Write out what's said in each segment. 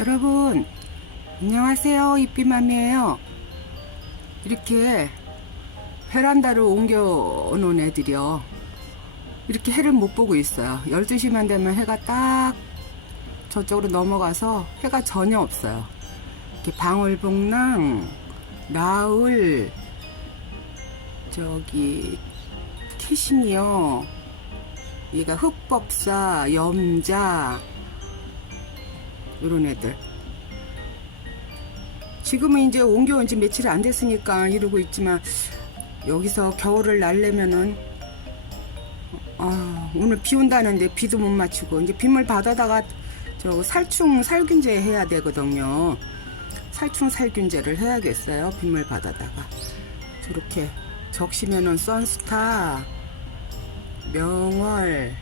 여러분 안녕하세요. 이삐맘이에요. 이렇게 베란다로 옮겨 놓은 애들이요, 이렇게 해를 못 보고 있어요. 12시만 되면 해가 딱 저쪽으로 넘어가서 해가 전혀 없어요. 이렇게 방울복랑, 라울, 저기 캐시미어, 얘가 흑법사, 염자, 요런 애들. 지금은 이제 옮겨온 지 며칠 안 됐으니까 이러고 있지만, 여기서 겨울을 날려면은 오늘 비 온다는데 비도 못 맞추고, 이제 빗물 받아다가 저 살충 살균제 해야 되거든요. 살충 살균제를 해야겠어요. 빗물 받아다가. 저렇게 적시면은 선스타, 명월,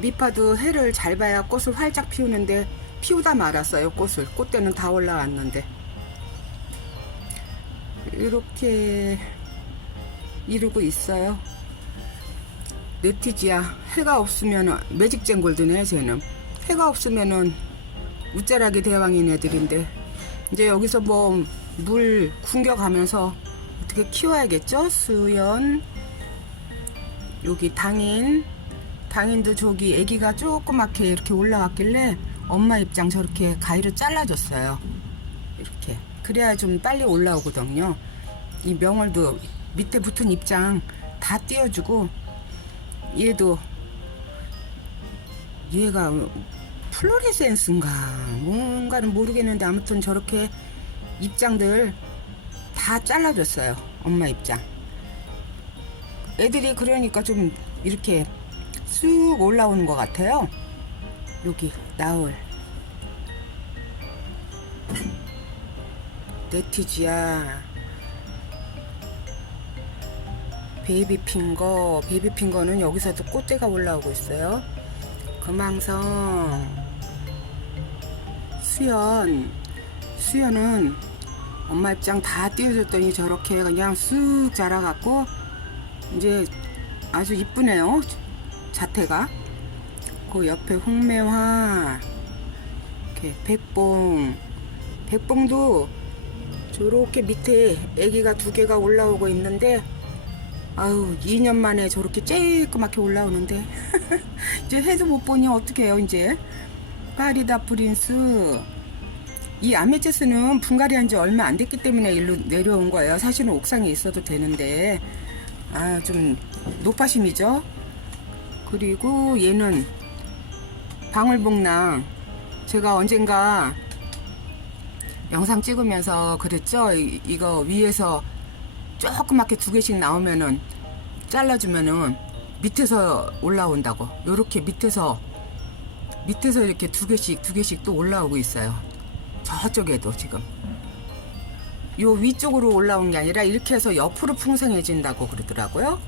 미파도 해를 잘 봐야 꽃을 활짝 피우는데 피우다 말았어요. 꽃대는 다 올라왔는데. 이렇게 이루고 있어요. 네티지야, 해가 없으면 매직쟁골드네. 쟤는 해가 없으면은 우짜라기 대왕인 애들인데, 이제 여기서 뭐 물 궁겨가면서 어떻게 키워야겠죠. 수연, 여기 당인도 저기 애기가 조그맣게 이렇게 올라왔길래 엄마 입장 저렇게 가위로 잘라줬어요. 이렇게 그래야 좀 빨리 올라오거든요. 이 명월도 밑에 붙은 입장 다 띄워주고, 얘가 플로레센스인가 뭔가는 모르겠는데, 아무튼 저렇게 입장들 다 잘라줬어요. 엄마 입장. 애들이 그러니까 좀 이렇게 쑥 올라오는 것 같아요. 여기 나올 네티지야, 베이비핑거는 여기서도 꽃대가 올라오고 있어요. 금황성, 수연은 엄마 입장 다 띄워줬더니 저렇게 그냥 쑥 자라갖고 이제 아주 이쁘네요. 자태가. 그 옆에 홍매화, 이렇게 백봉도 저렇게 밑에 애기가 2개가 올라오고 있는데, 2년 만에 저렇게 쬐끄맣게 올라오는데 이제 해도 못 보니 어떡해요. 이제 파리다 프린스, 이 아메체스는 분갈이 한 지 얼마 안 됐기 때문에 일로 내려온 거예요. 사실은 옥상에 있어도 되는데 좀 노파심이죠. 그리고 얘는 방울복랑, 제가 언젠가 영상 찍으면서 그랬죠. 이거 위에서 조그맣게 2개씩 나오면은 잘라주면은 밑에서 올라온다고. 요렇게 밑에서 이렇게 2개씩 또 올라오고 있어요. 저쪽에도 지금 요 위쪽으로 올라온 게 아니라 이렇게 해서 옆으로 풍성해진다고 그러더라고요.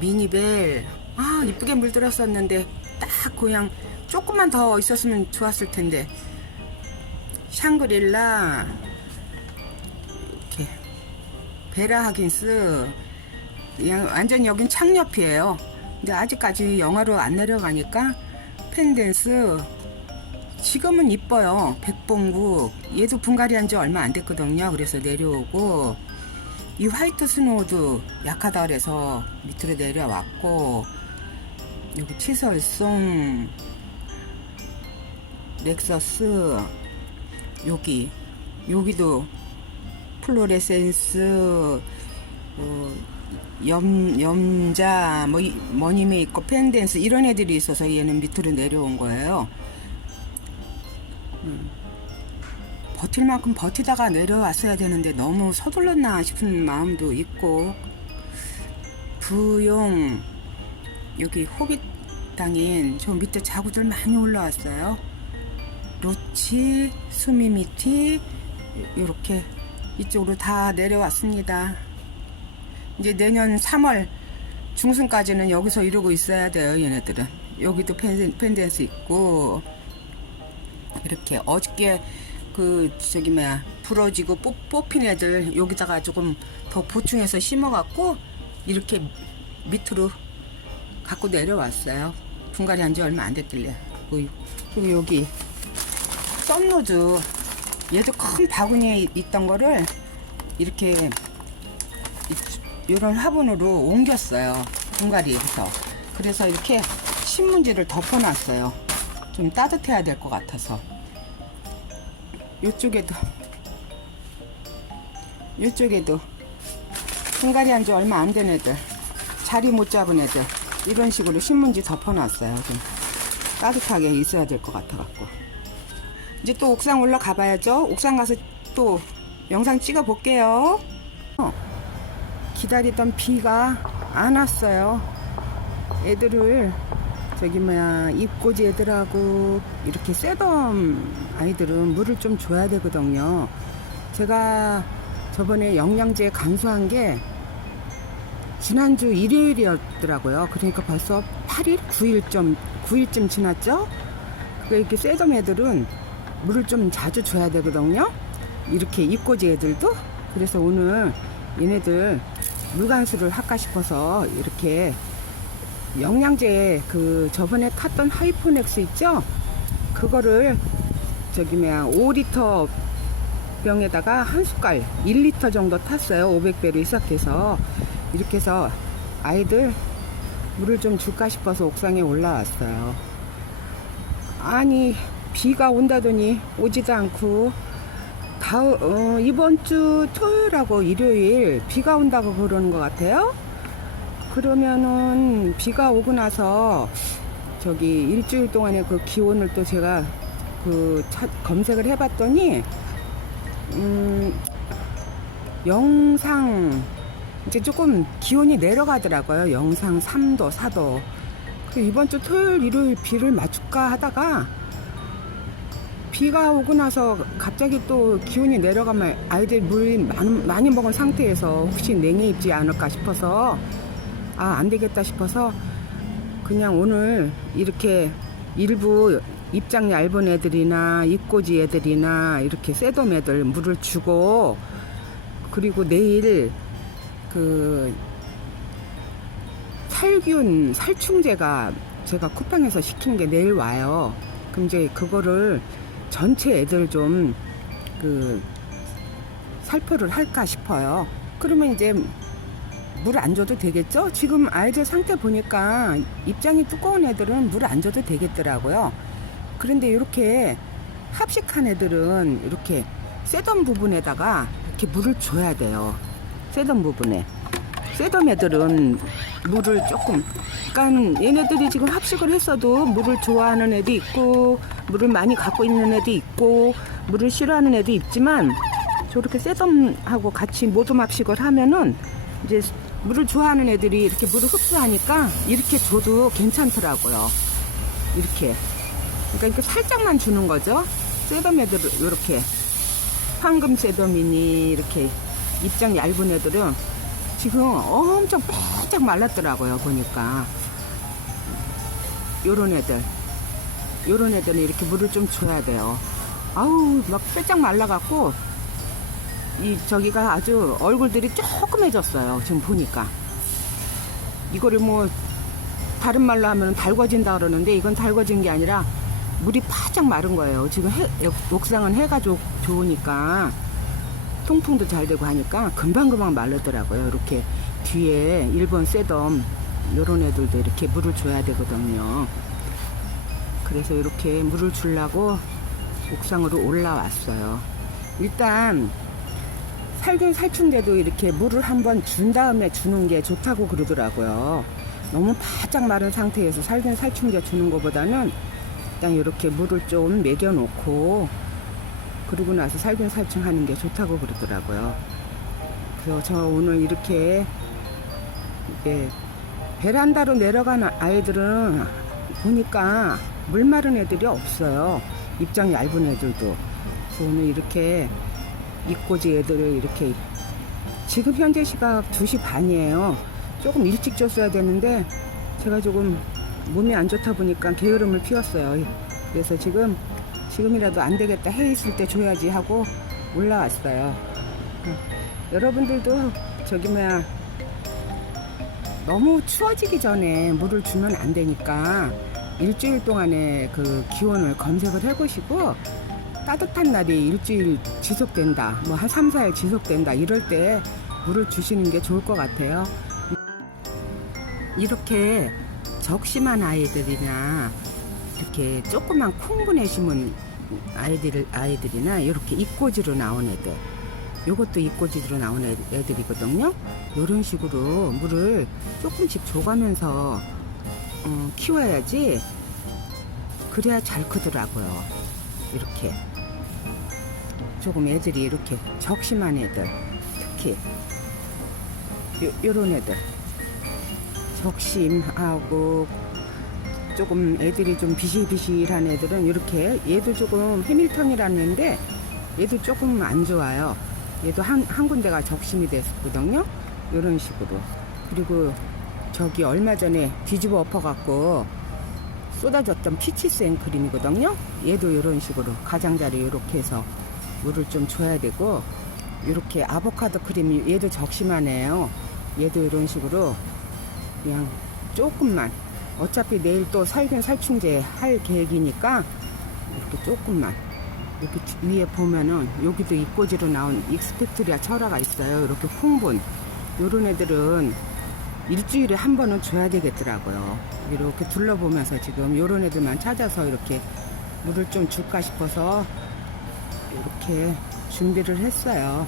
미니벨, 이쁘게 물들었었는데 딱 그냥 조금만 더 있었으면 좋았을 텐데. 샹그릴라, 이렇게 베라 하긴스, 그냥 완전 여긴 창옆이에요. 근데 아직까지 영하로 안 내려가니까 펜댄스, 지금은 이뻐요. 백봉국, 얘도 분갈이 한 지 얼마 안 됐거든요. 그래서 내려오고, 이 화이트 스노우도 약하다 그래서 밑으로 내려왔고, 여기 치설송, 넥서스, 여기도 플로레센스, 염자, 머니메이커, 펜댄스, 이런 애들이 있어서 얘는 밑으로 내려온 거예요. 버틸 만큼 버티다가 내려왔어야 되는데 너무 서둘렀나 싶은 마음도 있고, 부용, 여기 호빗 당인 저 밑에 자구들 많이 올라왔어요. 로치, 수미미티, 이렇게 이쪽으로 다 내려왔습니다. 이제 내년 3월 중순까지는 여기서 이러고 있어야 돼요. 얘네들은 여기도 펜댄스 있고, 이렇게 어저께 부러지고 뽑힌 애들 여기다가 조금 더 보충해서 심어갖고 이렇게 밑으로 갖고 내려왔어요. 분갈이 한 지 얼마 안 됐길래. 그리고 여기 썬로즈 얘도 큰 바구니에 있던 거를 이렇게 이런 화분으로 옮겼어요. 분갈이에서. 그래서 이렇게 신문지를 덮어놨어요. 좀 따뜻해야 될 것 같아서. 이쪽에도 분갈이 한 지 얼마 안 된 애들, 자리 못 잡은 애들 이런 식으로 신문지 덮어놨어요. 좀 따뜻하게 있어야 될 것 같아갖고. 이제 또 옥상 올라가 봐야죠. 옥상 가서 또 영상 찍어 볼게요. 기다리던 비가 안 왔어요. 애들을 잎꽂이 애들하고 이렇게 쇠덤 아이들은 물을 좀 줘야 되거든요. 제가 저번에 영양제 간수한 게 지난주 일요일이었더라고요. 그러니까 벌써 8일? 9일쯤 지났죠? 이렇게 쇠덤 애들은 물을 좀 자주 줘야 되거든요. 이렇게 잎꽂이 애들도. 그래서 오늘 얘네들 물간수를 할까 싶어서 이렇게 영양제 저번에 탔던 하이포넥스 있죠? 그거를 5리터 병에다가 한 숟갈 1리터 정도 탔어요. 500배로 시작해서 이렇게 해서 아이들 물을 좀 줄까 싶어서 옥상에 올라왔어요. 아니 비가 온다더니 오지도 않고 이번 주 토요일하고 일요일 비가 온다고 그러는 것 같아요. 그러면은 비가 오고 나서 일주일 동안의 그 기온을 또 제가 검색을 해봤더니 영상 이제 조금 기온이 내려가더라고요. 영상 3도, 4도. 이번 주 토요일, 일요일 비를 맞출까 하다가 비가 오고 나서 갑자기 또 기온이 내려가면 아이들 물 많이 먹은 상태에서 혹시 냉해 입지 않을까 싶어서 안 되겠다 싶어서 그냥 오늘 이렇게 일부 입장 얇은 애들이나 잎꽂이 애들이나 이렇게 쇠돔 애들 물을 주고, 그리고 내일 살균 살충제가 제가 쿠팡에서 시킨 게 내일 와요. 그럼 이제 그거를 전체 애들 좀 살포를 할까 싶어요. 그러면 이제 물 안 줘도 되겠죠? 지금 아이들 상태 보니까 입장이 두꺼운 애들은 물 안 줘도 되겠더라고요. 그런데 이렇게 합식한 애들은 이렇게 쇠덤 부분에다가 이렇게 물을 줘야 돼요. 쇠덤 부분에. 쇠덤 애들은 물을 조금, 그러니까 얘네들이 지금 합식을 했어도 물을 좋아하는 애도 있고 물을 많이 갖고 있는 애도 있고 물을 싫어하는 애도 있지만, 저렇게 쇠덤하고 같이 모둠 합식을 하면은 이제 물을 좋아하는 애들이 이렇게 물을 흡수하니까 이렇게 줘도 괜찮더라고요. 이렇게. 그러니까 살짝만 주는 거죠. 쇠덤 애들을 이렇게 황금 쇠덤이니 이렇게 입장 얇은 애들은 지금 엄청 바짝 말랐더라고요. 보니까 요런 애들은 이렇게 물을 좀 줘야 돼요. 아우 막 빼짝 말라갖고 저기가 아주 얼굴들이 조그매졌어요. 지금 보니까 이거를 뭐 다른 말로 하면 달궈진다 그러는데 이건 달궈진 게 아니라 물이 바짝 마른 거예요. 지금 옥상은 해가 좋으니까 통풍도 잘 되고 하니까 금방금방 마르더라고요. 이렇게 뒤에 일본 쇠덤 요런 애들도 이렇게 물을 줘야 되거든요. 그래서 이렇게 물을 주려고 옥상으로 올라왔어요. 일단 살균 살충제도 이렇게 물을 한번 준 다음에 주는 게 좋다고 그러더라고요. 너무 바짝 마른 상태에서 살균 살충제 주는 것보다는 일단 이렇게 물을 좀 먹여 놓고 그러고 나서 살균 살충하는 게 좋다고 그러더라고요. 그래서 저 오늘 이렇게 베란다로 내려가는 아이들은 보니까 물 마른 애들이 없어요. 입장 얇은 애들도. 그래서 오늘 이렇게 잎꽂이 애들을 이렇게, 지금 현재 시각 2시 반이에요. 조금 일찍 줬어야 되는데 제가 조금 몸이 안 좋다 보니까 게으름을 피웠어요. 그래서 지금이라도 안 되겠다, 해 있을 때 줘야지 하고 올라왔어요. 여러분들도 너무 추워지기 전에 물을 주면 안 되니까 일주일 동안의 그 기온을 검색을 해보시고 따뜻한 날이 일주일 지속된다, 뭐 한 3, 4일 지속된다 이럴 때 물을 주시는 게 좋을 것 같아요. 이렇게 적심한 아이들이나 이렇게 조그만 콩분에 심은 아이들이나 이렇게 이꼬지로 나온 애들, 요것도 이꼬지로 나온 애들이거든요. 이런 식으로 물을 조금씩 줘가면서 키워야지, 그래야 잘 크더라고요. 이렇게 조금 애들이 이렇게 적심한 애들, 특히 요런 애들 적심하고 조금 애들이 좀 비실비실한 애들은 이렇게, 얘도 조금 해밀턴이라는 애인데 얘도 조금 안 좋아요. 얘도 한 군데가 적심이 됐거든요. 이런 식으로. 그리고 저기 얼마 전에 뒤집어 엎어갖고 쏟아졌던 피치스 앵크림이거든요. 얘도 이런 식으로 가장자리 이렇게 해서 물을 좀 줘야 되고, 이렇게 아보카도 크림이 얘도 적심하네요. 얘도 이런 식으로 그냥 조금만, 어차피 내일 또 살균 살충제 할 계획이니까 이렇게 조금만, 이렇게 위에 보면은 여기도 이꼬지로 나온 익스펙트리아 철화가 있어요. 이렇게 홍분, 요런 애들은 일주일에 한 번은 줘야 되겠더라고요. 이렇게 둘러보면서 지금 요런 애들만 찾아서 이렇게 물을 좀 줄까 싶어서 이렇게 준비를 했어요.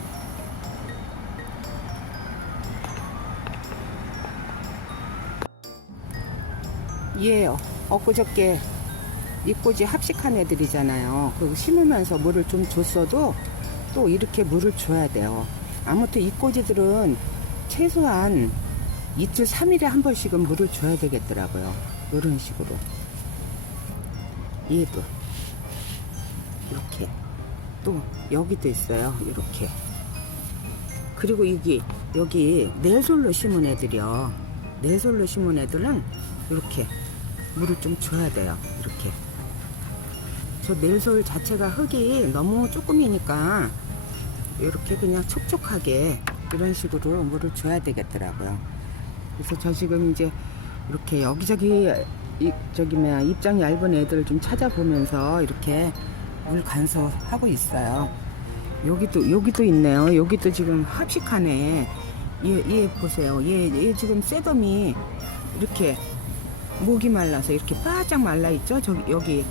예, 엊그저께 이꼬지 합식한 애들이잖아요. 그 심으면서 물을 좀 줬어도 또 이렇게 물을 줘야 돼요. 아무튼 이꼬지들은 최소한 이틀 3일에 한 번씩은 물을 줘야 되겠더라고요. 이런 식으로. 얘도 이렇게, 또 여기도 있어요. 이렇게. 그리고 여기 내솔로 심은 애들이요. 내솔로 심은 애들은 이렇게 물을 좀 줘야 돼요. 이렇게. 저 내솔 자체가 흙이 너무 조금이니까 이렇게 그냥 촉촉하게 이런 식으로 물을 줘야 되겠더라고요. 그래서 저 지금 이제 이렇게 여기저기 입장 얇은 애들을 좀 찾아보면서 이렇게 물 간섭하고 있어요. 여기도 있네요. 여기도 지금 합식하네. 얘 보세요. 얘 지금 쇠덤이 이렇게 목이 말라서 이렇게 바짝 말라 있죠. 여기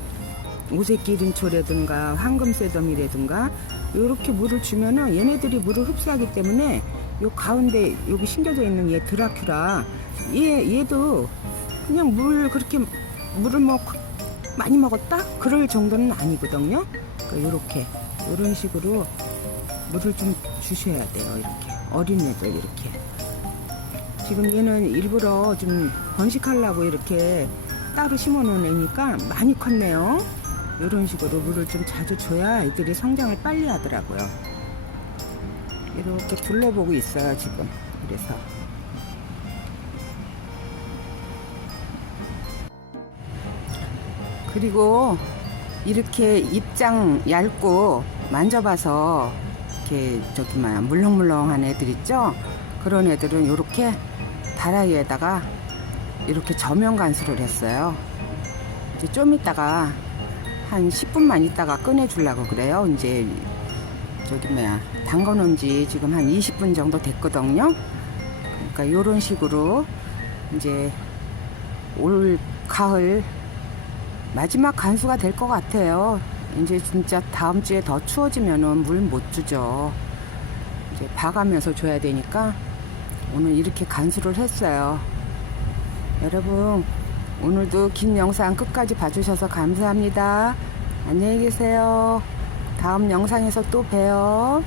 오색기린초라든가 황금쇠덤이라든가 이렇게 물을 주면은 얘네들이 물을 흡수하기 때문에 요 가운데 여기 심겨져 있는 얘 드라큘라, 얘도 그냥 물을 많이 먹었다 그럴 정도는 아니거든요. 그러니까 이런 식으로 물을 좀 주셔야 돼요. 이렇게 어린 애들 이렇게. 지금 얘는 일부러 좀 번식하려고 이렇게 따로 심어놓은 애니까 많이 컸네요. 이런 식으로 물을 좀 자주 줘야 애들이 성장을 빨리 하더라고요. 이렇게 둘러보고 있어요 지금. 그래서 그리고 이렇게 입장 얇고 만져봐서 이렇게 물렁물렁한 애들 있죠. 그런 애들은 이렇게 다라이에다가 이렇게 저면 간수를 했어요. 이제 좀 있다가 한 10분만 있다가 꺼내 주려고 그래요. 이제 담궈놓은 지 지금 한 20분 정도 됐거든요. 그러니까 이런 식으로 이제 올 가을 마지막 간수가 될 것 같아요. 이제 진짜 다음 주에 더 추워지면은 물 못 주죠. 이제 봐가면서 줘야 되니까 오늘 이렇게 간수를 했어요. 여러분, 오늘도 긴 영상 끝까지 봐주셔서 감사합니다. 안녕히 계세요. 다음 영상에서 또 봬요.